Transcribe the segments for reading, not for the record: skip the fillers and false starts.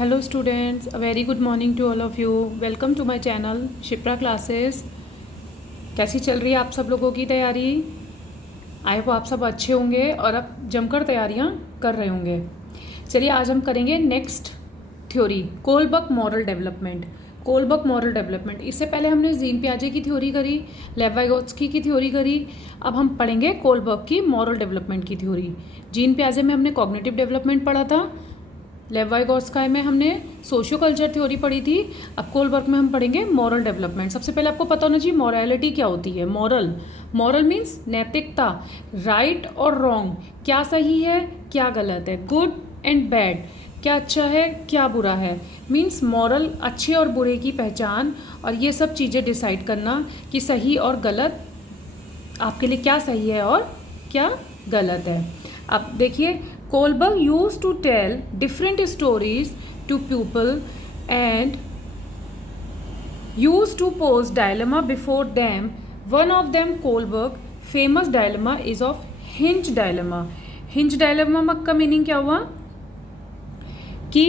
Hello students, a very good morning to all of you. Welcome to my channel Shipra classes. कैसी चल रही है आप सब लोगों की तैयारी? आई होप आप सब अच्छे होंगे और अब जमकर तैयारियां कर रहे होंगे। चलिए आज हम करेंगे next theory, Kohlberg moral development. Kohlberg moral development, इससे पहले हमने जीन पियाजे की थ्योरी करी, लेव वाइगोत्स्की की थ्योरी करी। अब हम पढ़ेंगे कोलबर्ग की मॉरल डेवलपमेंट की थ्योरी। जीन पियाजे में हमने कॉग्निटिव डेवलपमेंट पढ़ा था, लेव वाइगोत्स्की में हमने सोशियो कल्चर थ्योरी पढ़ी थी। अब कोलबर्ग में हम पढ़ेंगे मॉरल डेवलपमेंट। सबसे पहले आपको पता होना चाहिए मॉरलिटी क्या होती है। मॉरल मीन्स नैतिकता, राइट और रॉन्ग, क्या सही है क्या गलत है, गुड एंड बैड, क्या अच्छा है क्या बुरा है। मीन्स मॉरल अच्छे और बुरे की पहचान और ये सब चीज़ें डिसाइड करना कि सही और गलत आपके लिए क्या सही है और क्या गलत है। अब देखिए, Kohlberg used to tell different stories to people and used to pose dilemma before them. One of them, Kohlberg famous dilemma is of hinge dilemma. Hinge dilemma का मीनिंग क्या हुआ कि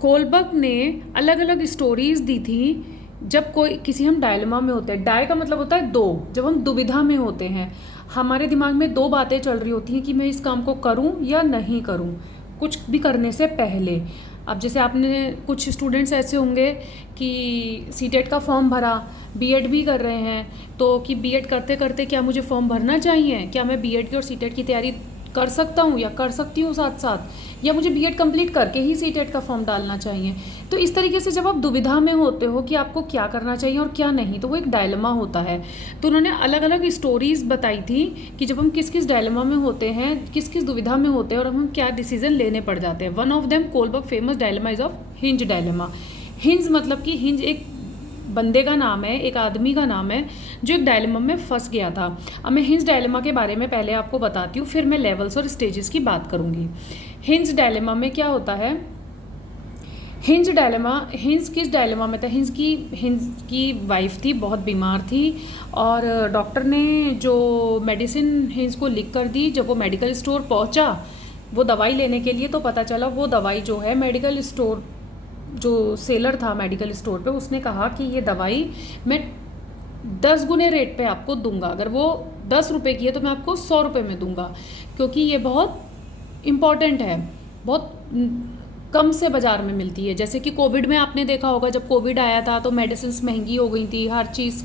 कोलबर्ग ने अलग अलग स्टोरीज दी थी जब कोई किसी हम डायलेमा में होते हैं। डाय का मतलब होता है दो, जब हम दुविधा में होते हैं, हमारे दिमाग में दो बातें चल रही होती हैं कि मैं इस काम को करूं या नहीं करूं, कुछ भी करने से पहले। अब जैसे आपने कुछ स्टूडेंट्स ऐसे होंगे कि सीटेट का फॉर्म भरा, बीएड भी कर रहे हैं, तो कि बीएड करते करते क्या मुझे फॉर्म भरना चाहिए, क्या मैं बीएड की और सीटेट की तैयारी कर सकता हूँ या कर सकती हूँ साथ साथ, या मुझे बीएड कंप्लीट करके ही सीटेट का फॉर्म डालना चाहिए। तो इस तरीके से जब आप दुविधा में होते हो कि आपको क्या करना चाहिए और क्या नहीं, तो वो एक डायलेमा होता है। तो उन्होंने अलग अलग स्टोरीज बताई थी कि जब हम किस किस डायलेमा में होते हैं, किस किस दुविधा में होते हैं और हम क्या डिसीजन लेने पड़ जाते हैं। One of them Kohlberg famous dilemma is of hinge dilemma. Hinge मतलब कि हिंज एक बंदे का नाम है, एक आदमी का नाम है जो एक डायलेमा में फंस गया था। अब मैं हिंज डायलेमा के बारे में पहले आपको बताती हूँ, फिर मैं लेवल्स और स्टेजेस की बात करूँगी। हिंज डायलेमा में क्या होता है? हिंज किस डायलेमा में था? हिंज की वाइफ थी, बहुत बीमार थी और डॉक्टर ने जो मेडिसिन हिंज को लिख कर दी, जब वो मेडिकल स्टोर पहुंचा वो दवाई लेने के लिए, तो पता चला वो दवाई जो है मेडिकल स्टोर जो सेलर था मेडिकल स्टोर पे, उसने कहा कि ये दवाई मैं 10 गुने रेट पे आपको दूंगा, अगर वो 10 रुपये की है तो मैं आपको 100 रुपये में दूंगा, क्योंकि ये बहुत इम्पॉर्टेंट है, बहुत कम से बाज़ार में मिलती है। जैसे कि कोविड में आपने देखा होगा, जब कोविड आया था तो मेडिसिन्स महंगी हो गई थी, हर चीज़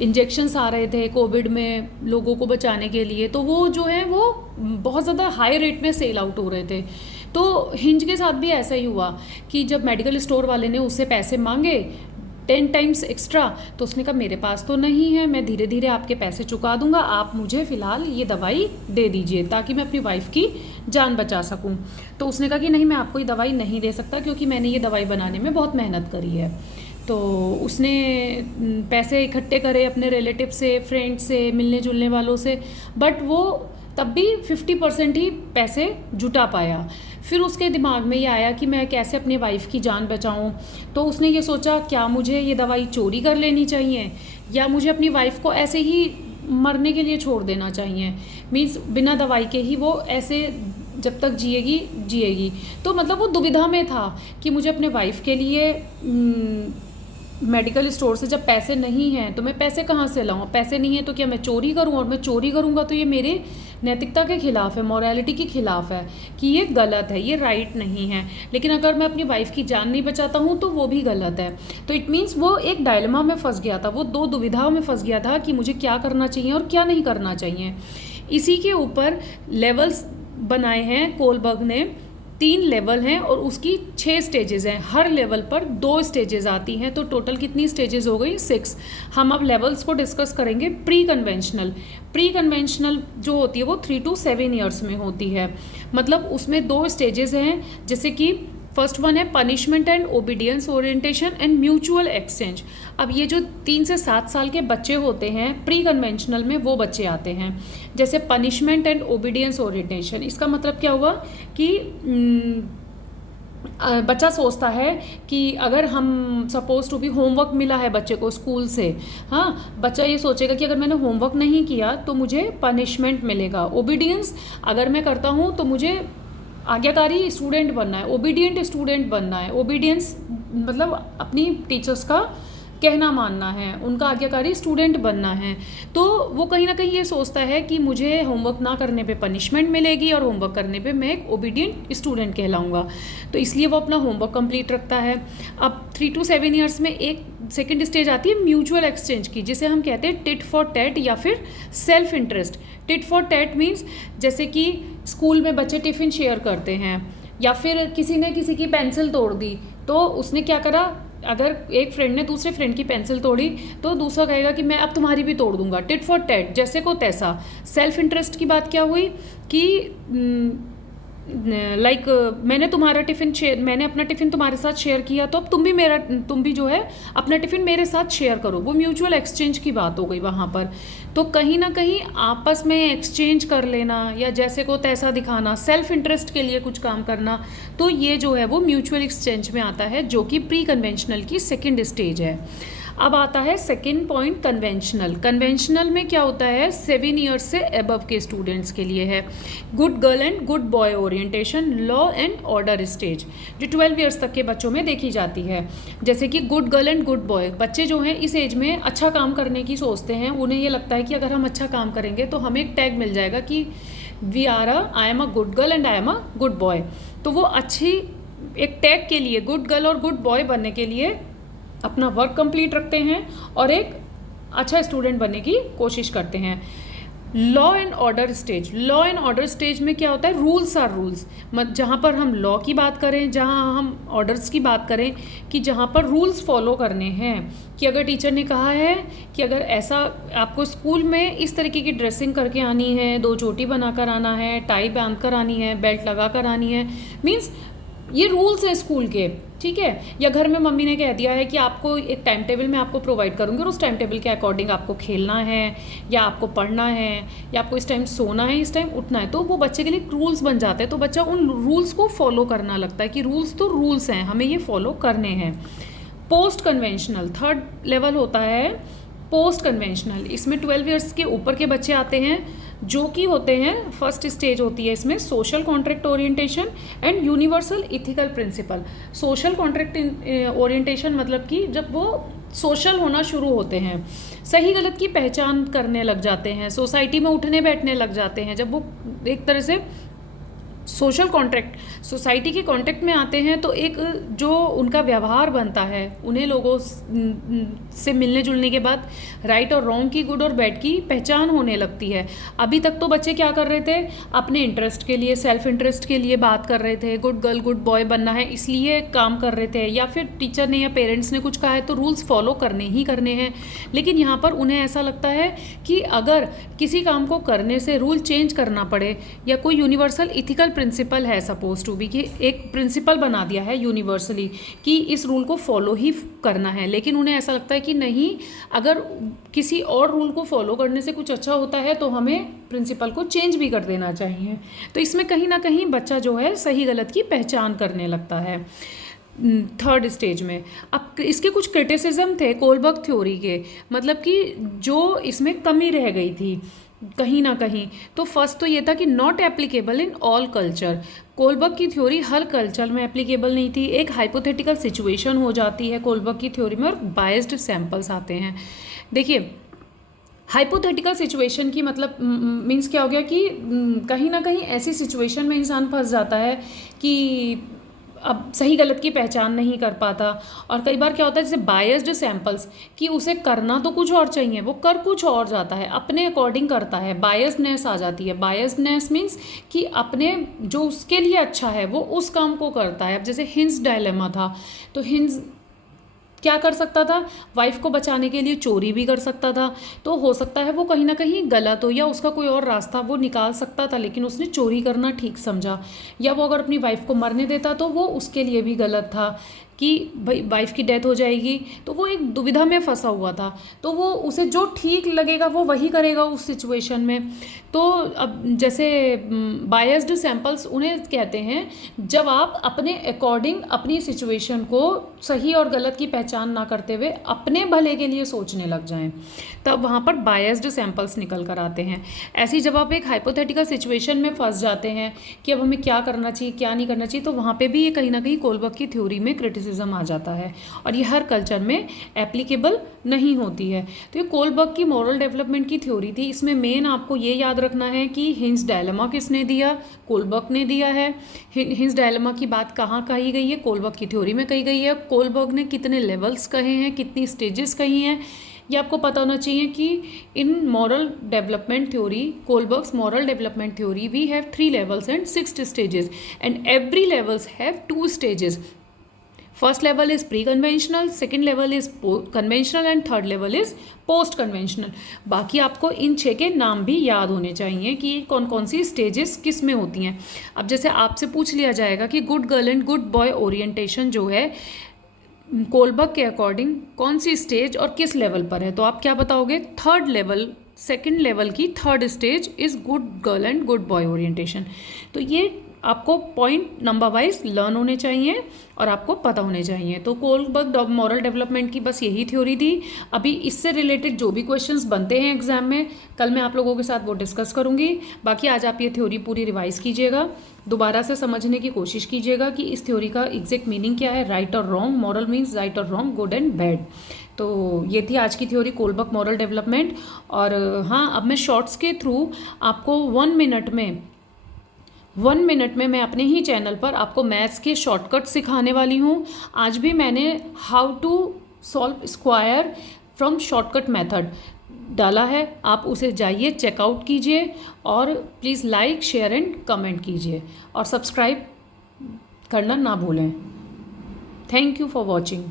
इंजेक्शन्स आ रहे थे कोविड में लोगों को बचाने के लिए, तो वो जो है वो बहुत ज़्यादा हाई रेट में सेल आउट हो रहे थे। तो हिंज के साथ भी ऐसा ही हुआ कि जब मेडिकल स्टोर वाले ने उससे पैसे मांगे 10 टाइम्स एक्स्ट्रा, तो उसने कहा मेरे पास तो नहीं है, मैं धीरे धीरे आपके पैसे चुका दूंगा, आप मुझे फ़िलहाल ये दवाई दे दीजिए ताकि मैं अपनी वाइफ की जान बचा सकूं। तो उसने कहा कि नहीं, मैं आपको ये दवाई नहीं दे सकता क्योंकि मैंने ये दवाई बनाने में बहुत मेहनत करी है। तो उसने पैसे इकट्ठे करे अपने रिलेटिव से, फ्रेंड से, मिलने जुलने वालों से, बट वो तब भी 50% ही पैसे जुटा पाया। फिर उसके दिमाग में ये आया कि मैं कैसे अपनी वाइफ की जान बचाऊं। तो उसने ये सोचा, क्या मुझे ये दवाई चोरी कर लेनी चाहिए या मुझे अपनी वाइफ को ऐसे ही मरने के लिए छोड़ देना चाहिए, मीन्स बिना दवाई के ही वो ऐसे जब तक जिएगी। तो मतलब वो दुविधा में था कि मुझे अपने वाइफ के लिए मेडिकल स्टोर से जब पैसे नहीं हैं तो मैं पैसे कहाँ से लाऊं, पैसे नहीं है तो क्या मैं चोरी करूं, और मैं चोरी करूंगा तो ये मेरे नैतिकता के खिलाफ है, मॉरलिटी के खिलाफ है कि ये गलत है, ये राइट नहीं है। लेकिन अगर मैं अपनी वाइफ की जान नहीं बचाता हूँ तो वो भी गलत है। तो इट मीन्स वो एक डायलेमा में फंस गया था, वो दो दुविधाओं में फंस गया था कि मुझे क्या करना चाहिए और क्या नहीं करना चाहिए। इसी के ऊपर लेवल्स बनाए हैं कोलबर्ग ने। 3 लेवल हैं और उसकी 6 स्टेजेस हैं, हर लेवल पर 2 स्टेजेस आती हैं, तो टोटल कितनी स्टेजेस हो गई? 6। हम अब लेवल्स को डिस्कस करेंगे। प्री कन्वेंशनल जो होती है वो 3 to 7 ईयर्स में होती है, मतलब उसमें 2 स्टेजेस हैं। जैसे कि फर्स्ट वन है punishment and obedience orientation and mutual exchange. अब ये जो 3 से 7 साल के बच्चे होते हैं प्री कन्वेंशनल में, वो बच्चे आते हैं। जैसे पनिशमेंट एंड ओबीडियंस ओरिएंटेशन, इसका मतलब क्या हुआ कि बच्चा सोचता है कि अगर हम सपोज टू भी होमवर्क मिला है बच्चे को स्कूल से, हाँ, बच्चा ये सोचेगा कि अगर मैंने होमवर्क नहीं किया तो मुझे पनिशमेंट मिलेगा। ओबीडियंस, अगर मैं करता हूँ तो मुझे आज्ञाकारी स्टूडेंट बनना है, ओबीडियंट स्टूडेंट बनना है। ओबीडियंस मतलब अपनी टीचर्स का कहना मानना है, उनका आज्ञाकारी स्टूडेंट बनना है। तो वो कहीं ना कहीं ये सोचता है कि मुझे होमवर्क ना करने पे पनिशमेंट मिलेगी और होमवर्क करने पे मैं एक ओबीडियंट स्टूडेंट कहलाऊंगा, तो इसलिए वो अपना होमवर्क कंप्लीट रखता है। अब 3 to 7 ईयर्स में एक सेकेंड स्टेज आती है म्यूचुअल एक्सचेंज की, जिसे हम कहते हैं टिट फॉर टैट या फिर self interest. Tit for tat means जैसे कि स्कूल में बच्चे टिफ़िन शेयर करते हैं, या फिर किसी ने किसी की पेंसिल तोड़ दी, तो उसने क्या करा, अगर एक फ्रेंड ने दूसरे फ्रेंड की पेंसिल तोड़ी तो दूसरा कहेगा कि मैं अब तुम्हारी भी तोड़ दूंगा। टिट फॉर टैट, जैसे को तैसा। सेल्फ इंटरेस्ट की बात क्या हुई कि लाइक मैंने अपना टिफ़िन तुम्हारे साथ शेयर किया, तो अब तुम भी जो है अपना टिफ़िन मेरे साथ शेयर करो। वो म्यूचुअल एक्सचेंज की बात हो गई वहाँ पर। तो कहीं ना कहीं आपस में एक्सचेंज कर लेना या जैसे को तैसा दिखाना, सेल्फ इंटरेस्ट के लिए कुछ काम करना, तो ये जो है वो म्यूचुअल एक्सचेंज में आता है, जो कि प्री कन्वेंशनल की सेकेंड स्टेज है। अब आता है सेकेंड पॉइंट, कन्वेंशनल। कन्वेंशनल में क्या होता है, 7 ईयर्स से अबव के स्टूडेंट्स के लिए है। Good girl and good boy orientation, law and order stage, जो 12 ईयर्स तक के बच्चों में देखी जाती है। जैसे कि good girl and good boy, बच्चे जो हैं इस एज में अच्छा काम करने की सोचते हैं। उन्हें ये लगता है कि अगर हम अच्छा काम करेंगे तो हमें एक टैग मिल जाएगा कि I am a good girl and I am a good boy. तो वो अच्छी एक टैग के लिए, गुड गर्ल और गुड बॉय बनने के लिए अपना वर्क कंप्लीट रखते हैं और एक अच्छा स्टूडेंट बनने की कोशिश करते हैं। Law and order stage, law and order stage में क्या होता है, रूल्स आर रूल्स। जहाँ पर हम लॉ की बात करें, जहाँ हम ऑर्डर्स की बात करें, कि जहाँ पर रूल्स फॉलो करने हैं, कि अगर टीचर ने कहा है कि अगर ऐसा आपको स्कूल में इस तरीके की ड्रेसिंग करके आनी है, 2 चोटी बनाकर आना है, टाई बांध कर आनी है, बेल्ट लगा कर आनी है, मीन्स ये रूल्स हैं स्कूल के, ठीक है। या घर में मम्मी ने कह दिया है कि आपको एक टाइम टेबल मैं आपको प्रोवाइड करूँगी और उस टाइम टेबल के अकॉर्डिंग आपको खेलना है या आपको पढ़ना है या आपको इस टाइम सोना है, इस टाइम उठना है, तो वो बच्चे के लिए रूल्स बन जाते हैं। तो बच्चा उन रूल्स को फॉलो करना लगता है कि रूल्स तो रूल्स हैं, हमें ये फॉलो करने हैं। पोस्ट कन्वेंशनल, थर्ड लेवल होता है पोस्ट कन्वेंशनल। इसमें 12 ईयर्स के ऊपर के बच्चे आते हैं, जो कि होते हैं, फर्स्ट स्टेज होती है इसमें social contract orientation and universal ethical principle. Social contract orientation मतलब कि जब वो सोशल होना शुरू होते हैं, सही गलत की पहचान करने लग जाते हैं, सोसाइटी में उठने बैठने लग जाते हैं, जब वो एक तरह से सोशल कॉन्ट्रैक्ट, सोसाइटी के कॉन्ट्रैक्ट में आते हैं, तो एक जो उनका व्यवहार बनता है, उन्हें लोगों से मिलने जुलने के बाद राइट और रॉन्ग की, गुड और बैड की पहचान होने लगती है। अभी तक तो बच्चे क्या कर रहे थे, अपने इंटरेस्ट के लिए, सेल्फ इंटरेस्ट के लिए बात कर रहे थे, गुड गर्ल गुड बॉय बनना है इसलिए काम कर रहे थे, या फिर टीचर ने या पेरेंट्स ने कुछ कहा है तो रूल्स फॉलो करने ही करने हैं। लेकिन यहाँ पर उन्हें ऐसा लगता है कि अगर किसी काम को करने से रूल चेंज करना पड़े, या कोई यूनिवर्सल इथिकल प्रिंसिपल है सपोज टू बी, कि एक प्रिंसिपल बना दिया है यूनिवर्सली कि इस रूल को फॉलो ही करना है, लेकिन उन्हें ऐसा लगता है कि नहीं, अगर किसी और रूल को फॉलो करने से कुछ अच्छा होता है तो हमें प्रिंसिपल को चेंज भी कर देना चाहिए। तो इसमें कहीं ना कहीं बच्चा जो है सही गलत की पहचान करने लगता है थर्ड स्टेज में। अब इसके कुछ क्रिटिसिज्म थे कोलबर्ग थ्योरी के, मतलब कि जो इसमें कमी रह गई थी कहीं ना कहीं। तो फर्स्ट तो ये था कि not applicable in all culture. Kohlberg की थ्योरी हर कल्चर में एप्लीकेबल नहीं थी, एक हाइपोथेटिकल सिचुएशन हो जाती है कोलबर्ग की थ्योरी में, और बायस्ड सैंपल्स आते हैं। देखिए, हाइपोथेटिकल सिचुएशन की मतलब मीन्स क्या हो गया कि कहीं ना कहीं ऐसी सिचुएशन में इंसान फंस जाता है कि अब सही गलत की पहचान नहीं कर पाता। और कई बार क्या होता है, जैसे बायस्ड सैंपल्स, कि उसे करना तो कुछ और चाहिए, वो कर कुछ और जाता है, अपने अकॉर्डिंग करता है, बायस्डनेस आ जाती है। बायस्डनेस मीन्स कि अपने जो उसके लिए अच्छा है वो उस काम को करता है। अब जैसे हिंज डायलेमा था, तो हिंज क्या कर सकता था, वाइफ को बचाने के लिए चोरी भी कर सकता था। तो हो सकता है वो कहीं ना कहीं गलत हो, या उसका कोई और रास्ता वो निकाल सकता था, लेकिन उसने चोरी करना ठीक समझा। या वो अगर अपनी वाइफ को मरने देता तो वो उसके लिए भी गलत था। कि भाई वाइफ की डेथ हो जाएगी, तो वो एक दुविधा में फंसा हुआ था, तो वो उसे जो ठीक लगेगा वो वही करेगा उस सिचुएशन में। तो अब जैसे बायस्ड सैंपल्स उन्हें कहते हैं जब आप अपने अकॉर्डिंग अपनी सिचुएशन को सही और गलत की पहचान ना करते हुए अपने भले के लिए सोचने लग जाएं, तब वहाँ पर बायस्ड सैंपल्स निकल कर आते हैं। ऐसी जब आप एक हाइपोथेटिकल सिचुएशन में फंस जाते हैं कि अब हमें क्या करना चाहिए क्या नहीं करना चाहिए, तो वहाँ पे भी ये कहीं ना कहीं कोलबर्ग की थ्योरी में क्रिटिसिज्म आ जाता है और ये हर कल्चर में एप्लीकेबल नहीं होती है। तो ये कोलबर्ग की मॉरल डेवलपमेंट की थ्योरी थी। इसमें मेन आपको ये याद रखना है कि हिंज डायलेमा किसने दिया, कोलबर्ग ने दिया है। हिंज डायलेमा की बात कहाँ कही गई है, कोलबर्ग की थ्योरी में कही गई है। कोलबर्ग ने कितने लेवल्स कहे हैं, कितनी स्टेजेस कही हैं, ये आपको पता होना चाहिए कि in moral development theory, Kohlberg's moral development theory, we have 3 levels and 6 stages and every levels have 2 stages. First level is pre-conventional, second level is conventional and third level is post-conventional. बाकी आपको इन 6 के नाम भी याद होने चाहिए कि कौन कौन सी स्टेजेस किस में होती हैं। अब जैसे आपसे पूछ लिया जाएगा कि good girl and good boy orientation जो है कोलबर्ग के अकॉर्डिंग कौन सी स्टेज और किस लेवल पर है, तो आप क्या बताओगे, थर्ड लेवल, सेकंड लेवल की third stage is good girl and good boy orientation. तो ये आपको पॉइंट नंबर वाइज लर्न होने चाहिए और आपको पता होने चाहिए। तो कोलबर्ग मॉरल डेवलपमेंट की बस यही थ्योरी थी। अभी इससे रिलेटेड जो भी क्वेश्चंस बनते हैं एग्जाम में, कल मैं आप लोगों के साथ वो डिस्कस करूंगी। बाकी आज आप ये थ्योरी पूरी रिवाइज कीजिएगा, दोबारा से समझने की कोशिश कीजिएगा कि इस थ्योरी का एग्जैक्ट मीनिंग क्या है, राइट और रॉन्ग, मॉरल मीन्स राइट और रॉन्ग, गुड एंड बैड। तो ये थी आज की थ्योरी कोलबर्ग मॉरल डेवलपमेंट। और हाँ, अब मैं शॉर्ट्स के थ्रू आपको 1 मिनट में मैं अपने ही चैनल पर आपको मैथ्स के शॉर्टकट सिखाने वाली हूँ। आज भी मैंने how to solve square from shortcut method डाला है, आप उसे जाइए चेकआउट कीजिए और please like share and comment कीजिए और सब्सक्राइब करना ना भूलें। Thank you for watching.